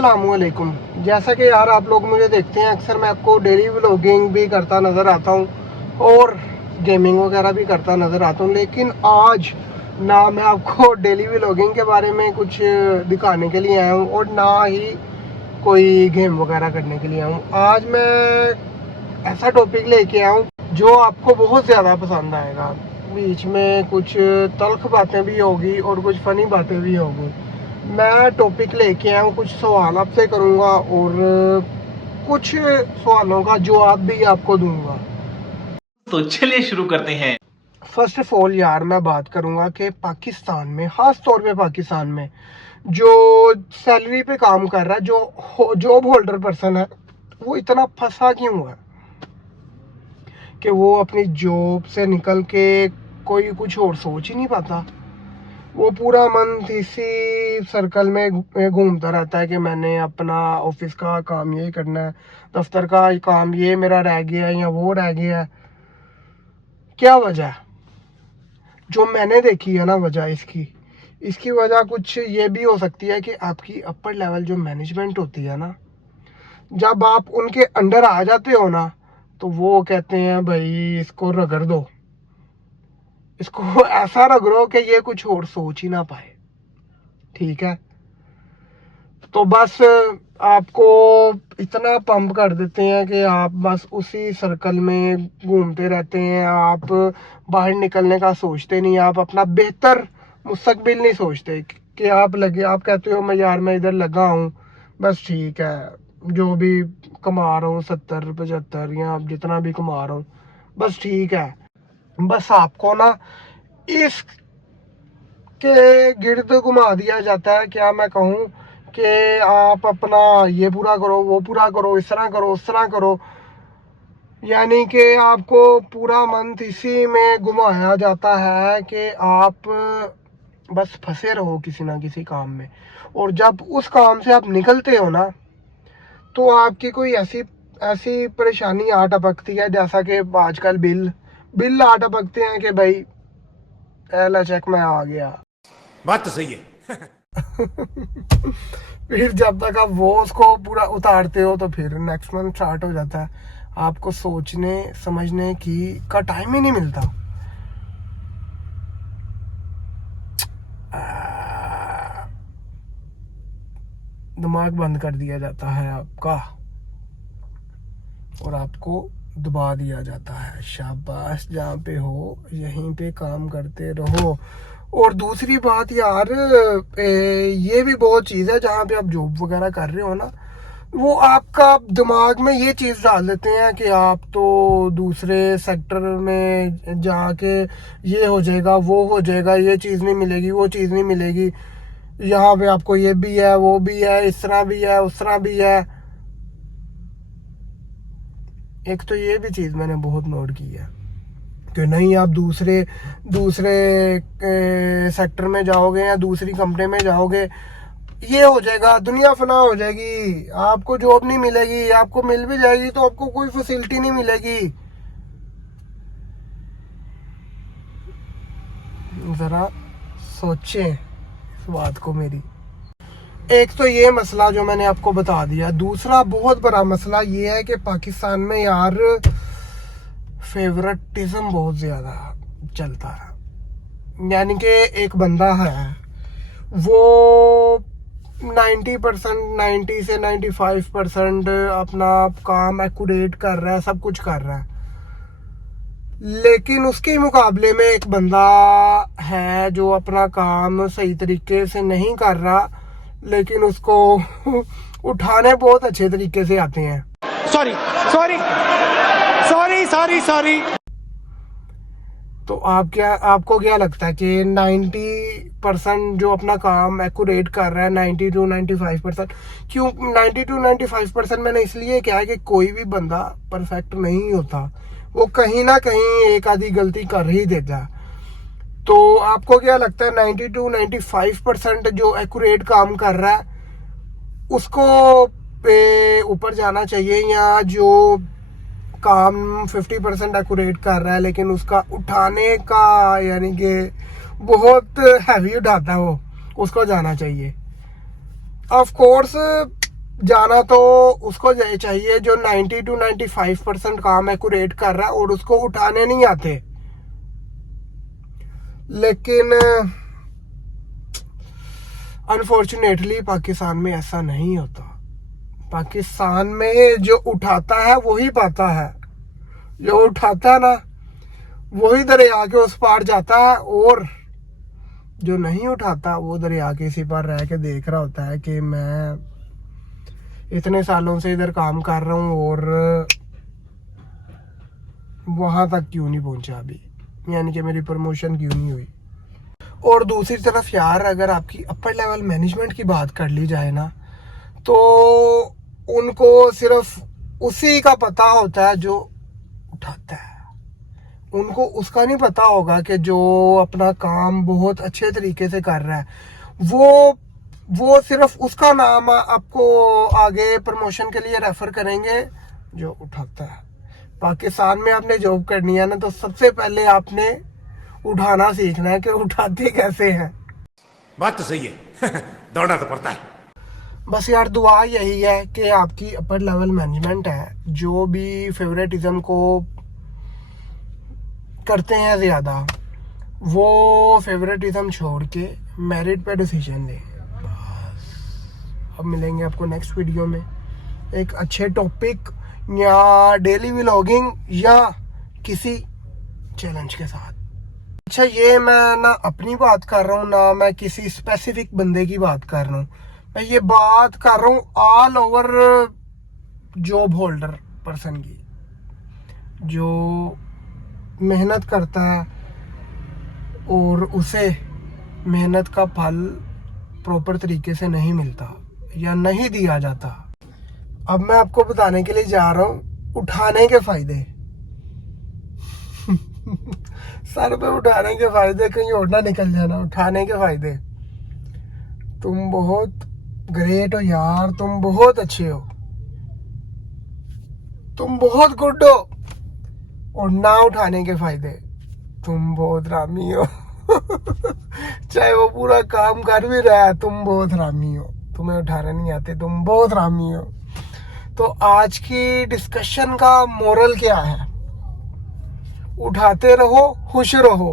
अस्सलामुअलैकुम। जैसा कि यार आप लोग मुझे देखते हैं, अक्सर मैं आपको डेली व्लॉगिंग भी करता नज़र आता हूँ और गेमिंग वगैरह भी करता नज़र आता हूँ, लेकिन आज ना मैं आपको डेली व्लॉगिंग के बारे में कुछ दिखाने के लिए आया हूँ और ना ही कोई गेम वगैरह करने के लिए आया हूँ। आज मैं ऐसा टॉपिक लेके आया हूँ जो आपको बहुत ज़्यादा पसंद आएगा। बीच में कुछ तल्ख बातें भी होगी और कुछ फ़नी बातें भी होगी। मैं टॉपिक लेके आया हूँ, कुछ सवाल आपसे करूँगा और कुछ सवालों का जवाब भी आपको दूंगा। तो चलिए शुरू करते हैं। फर्स्ट ऑफ ऑल यार मैं बात करूँगा कि पाकिस्तान में, ख़ास तौर पे पाकिस्तान में जो सैलरी पे काम कर रहा है, जो जॉब होल्डर पर्सन है, वो इतना फंसा क्यों है कि वो अपनी जॉब से निकल के कोई कुछ और सोच ही नहीं पाता। वो पूरा मंथ इसी सर्कल में घूमता रहता है कि मैंने अपना ऑफिस का काम ये करना है, दफ्तर का काम ये मेरा रह गया है या वो रह गया है। क्या वजह है? जो मैंने देखी है ना वजह इसकी वजह कुछ ये भी हो सकती है कि आपकी अपर लेवल जो मैनेजमेंट होती है ना, जब आप उनके अंडर आ जाते हो ना, तो वो कहते हैं भाई इसको रगड़ दो, इसको ऐसा रगड़ो कि ये कुछ और सोच ही ना पाए। ठीक है, तो बस आपको इतना पंप कर देते हैं कि आप बस उसी सर्कल में घूमते रहते हैं। आप बाहर निकलने का सोचते नहीं, आप अपना बेहतर मुस्तकबिल नहीं सोचते कि आप कहते हो मैं इधर लगा हूँ, बस ठीक है, जो भी कमा रहा हूँ 70-75 या जितना भी कमा रहा हूँ बस ठीक है। बस आपको ना इस के गिर्द घुमा दिया जाता है। क्या मैं कहूँ कि आप अपना ये पूरा करो, वो पूरा करो, इस तरह करो, उस तरह करो, यानी कि आपको पूरा मंथ इसी में घुमाया जाता है कि आप बस फंसे रहो किसी ना किसी काम में। और जब उस काम से आप निकलते हो ना, तो आपकी कोई ऐसी ऐसी परेशानी आ टपकती है, जैसा कि आजकल बिल आ टपकते हैं कि भाई एला चेक में आ गया। बात तो सही है। फिर जब तक आप वो उसको पूरा उतारते हो तो फिर नेक्स्ट मंथ स्टार्ट हो जाता है। आपको सोचने समझने का टाइम ही नहीं मिलता। दिमाग बंद कर दिया जाता है आपका और आपको दबा दिया जाता है। शाबाश, जहाँ पे हो यहीं पे काम करते रहो। और दूसरी बात यार, ये भी बहुत चीज़ है, जहाँ पे आप जॉब वगैरह कर रहे हो ना, वो आपका दिमाग में ये चीज़ डाल देते हैं कि आप तो दूसरे सेक्टर में जाके ये हो जाएगा, वो हो जाएगा, ये चीज़ नहीं मिलेगी, वो चीज़ नहीं मिलेगी, यहाँ पे आपको ये भी है, वो भी है, इस तरह भी है, उस तरह भी है। एक तो ये भी चीज़ मैंने बहुत नोट की है कि नहीं, आप दूसरे दूसरे सेक्टर में जाओगे या दूसरी कंपनी में जाओगे, ये हो जाएगा, दुनिया फना हो जाएगी, आपको जॉब नहीं मिलेगी, आपको मिल भी जाएगी तो आपको कोई फैसिलिटी नहीं मिलेगी। ज़रा सोचें इस बात को मेरी। एक तो ये मसला जो मैंने आपको बता दिया। दूसरा बहुत बड़ा मसला ये है कि पाकिस्तान में यार फेवरेटिज्म बहुत ज़्यादा चलता है। यानी कि एक बंदा है, वो 90% 90 से 95% अपना काम एक्यूरेट कर रहा है, सब कुछ कर रहा है, लेकिन उसके मुकाबले में एक बंदा है जो अपना काम सही तरीके से नहीं कर रहा, लेकिन उसको उठाने बहुत अच्छे तरीके से आते हैं। Sorry sorry sorry sorry sorry. तो आपको क्या लगता है कि 90% जो अपना काम एक्यूरेट कर रहा है, 90-95%, क्यों 90-95% मैंने इसलिए कहा है कि कोई भी बंदा परफेक्ट नहीं होता, वो कहीं ना कहीं एक आधी गलती कर ही देता है। तो आपको क्या लगता है 90-95% जो एक्यूरेट काम कर रहा है उसको ऊपर जाना चाहिए, या जो काम 50% एक्यूरेट कर रहा है लेकिन उसका उठाने का यानी कि बहुत हैवी उठाता है वो, उसको जाना चाहिए? ऑफ कोर्स जाना तो उसको चाहिए जो 90 to 95% काम एक्यूरेट कर रहा है और उसको उठाने नहीं आते। लेकिन अनफॉर्चुनेटली पाकिस्तान में ऐसा नहीं होता। पाकिस्तान में जो उठाता है वही पाता है, जो उठाता है ना वही दरिया के उस पार जाता है, और जो नहीं उठाता वो दरिया के इसी पार रह के देख रहा होता है कि मैं इतने सालों से इधर काम कर रहा हूँ और वहां तक क्यों नहीं पहुंचा अभी, यानी कि मेरी प्रमोशन क्यों नहीं हुई। और दूसरी तरफ यार, अगर आपकी अपर लेवल मैनेजमेंट की बात कर ली जाए ना, तो उनको सिर्फ उसी का पता होता है जो उठाता है। उनको उसका नहीं पता होगा कि जो अपना काम बहुत अच्छे तरीके से कर रहा है, वो सिर्फ उसका नाम आपको आगे प्रमोशन के लिए रेफर करेंगे जो उठाता है। पाकिस्तान में आपने जॉब करनी है ना, तो सबसे पहले आपने उठाना सीखना है कि उठाते कैसे हैं। बात तो सही है। दौड़ना तो पड़ता है। बस यार दुआ यही है कि आपकी अपर लेवल मैनेजमेंट है जो भी फेवरेटिज्म को करते हैं ज़्यादा, वो फेवरेटिज्म छोड़ के मेरिट पे डिसीजन लें। बस अब मिलेंगे आपको नेक्स्ट वीडियो में एक अच्छे टॉपिक या डेली व्लॉगिंग या किसी चैलेंज के साथ। अच्छा, ये मैं ना अपनी बात कर रहा हूँ ना मैं किसी स्पेसिफिक बंदे की बात कर रहा हूँ, मैं ये बात कर रहा हूँ all over job holder person की, जो मेहनत करता है और उसे मेहनत का फल प्रॉपर तरीके से नहीं मिलता या नहीं दिया जाता। अब मैं आपको बताने के लिए जा रहा हूँ उठाने के फायदे। सर पे उठाने के फायदे, कहीं और ना निकल जाना। उठाने के फायदे, तुम बहुत ग्रेट हो यार, तुम बहुत अच्छे हो, तुम बहुत गुड हो। और ना उठाने के फायदे, तुम बहुत हरामी हो। चाहे वो पूरा काम कर भी रहा है, तुम बहुत हरामी हो, तुम्हें उठाने नहीं आते, तुम बहुत हरामी हो। तो आज की डिस्कशन का मोरल क्या है? उठाते रहो, खुश रहो।